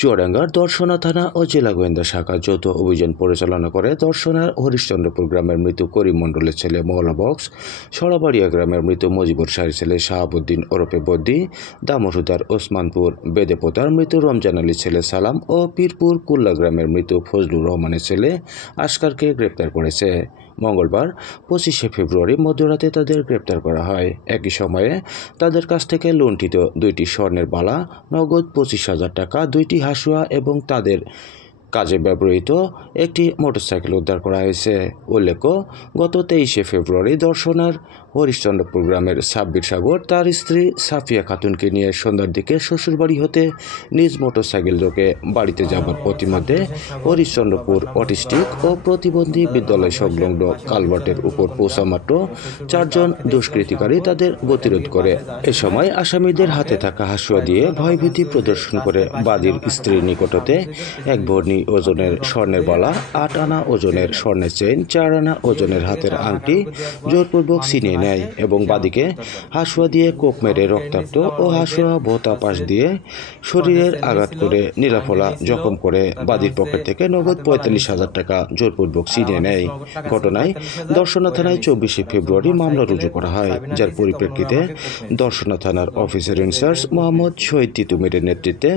চুয়াডাঙ্গার দর্শনা থানা ও জেলা গোয়েন্দা শাখা যৌথ অভিযান পরিচালনা করে দর্শনার হরিশ্চন্দ্রপুর গ্রামের মৃত করিম মণ্ডলের ছেলে মওলা বক্স, সরাবাড়িয়া গ্রামের মৃত মজিবুর শাহের ছেলে শাহাবুদ্দিন ওরফে বদ্দি, দামোহদার ওসমানপুর বেদেপোতার মৃত রমজান আলীর ছেলে সালাম ও পীরপুর কুল্লা গ্রামের মৃত ফজলুর রহমানের ছেলে আসকারকে গ্রেপ্তার করেছে। মঙ্গলবার 25শে ফেব্রুয়ারি মধ্যরাতে তাদের গ্রেপ্তার করা হয়। একই সময়ে তাদের কাছ থেকে লুণ্ঠিত 2টি স্বর্ণের বালা, নগদ 25,000 টাকা, 2টি হাসুয়া এবং তাদের কাজে ব্যবহৃত একটি মোটরসাইকেল উদ্ধার করা হয়েছে। উল্লেখ্য, গত 23শে ফেব্রুয়ারি দর্শনার হরিশ্চন্দ্রপুর গ্রামের সাব্বির সাগর তার স্ত্রী সাফিয়া খাতুনকে নিয়ে সন্ধ্যার দিকে শ্বশুরবাড়ি হতে নিজ মোটরসাইকেল যোগে বাড়িতে যাবার পথিমধ্যে হরিশ্চন্দ্রপুর অটিস্টিক ও প্রতিবন্ধী বিদ্যালয় সংলগ্ন কালভার্টের উপর পৌঁছামাত্র 4 জন দুষ্কৃতিকারী তাদের গতিরোধ করে। এ সময় আসামিদের হাতে থাকা হাসুয়া দিয়ে ভয়ভীতি প্রদর্শন করে বাদীর স্ত্রীর নিকটতে 1 ভরি ওজনের স্বর্ণের বালা, 8 আনা ওজনের স্বর্ণের চেইন, 4 আনা ওজনের হাতের আংটি জোরপূর্বক ছিনিয়ে নেয় এবং বাদীকে হাসুয়া দিয়ে কোপ মেরে রক্তাক্ত ও হাসুয়া ভোঁতা পাশ দিয়ে শরীরের আঘাত করে নীলাফলা জখম করে বাদীর পকেট থেকে নগদ 45,000 টাকা জোরপূর্বক ছিনিয়ে নেয়। ঘটনায় দর্শনা থানায় 24শে ফেব্রুয়ারি মামলা রুজু করা হয়, যার পরিপ্রেক্ষিতে দর্শনা থানার অফিসার ইনচার্জ মোহাম্মদ শহীদ তিতুমিরের নেতৃত্বে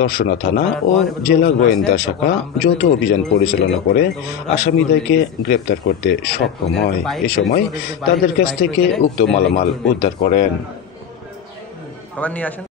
দর্শনা থানা ও জেলা গোয়েন্দা শাখা যৌথ অভিযান পরিচালনা করে আসামিদ্বয়কে গ্রেপ্তার করতে সক্ষম হয়। এ সময় তাদের কাছ থেকে উক্ত মালামাল উদ্ধার করেন।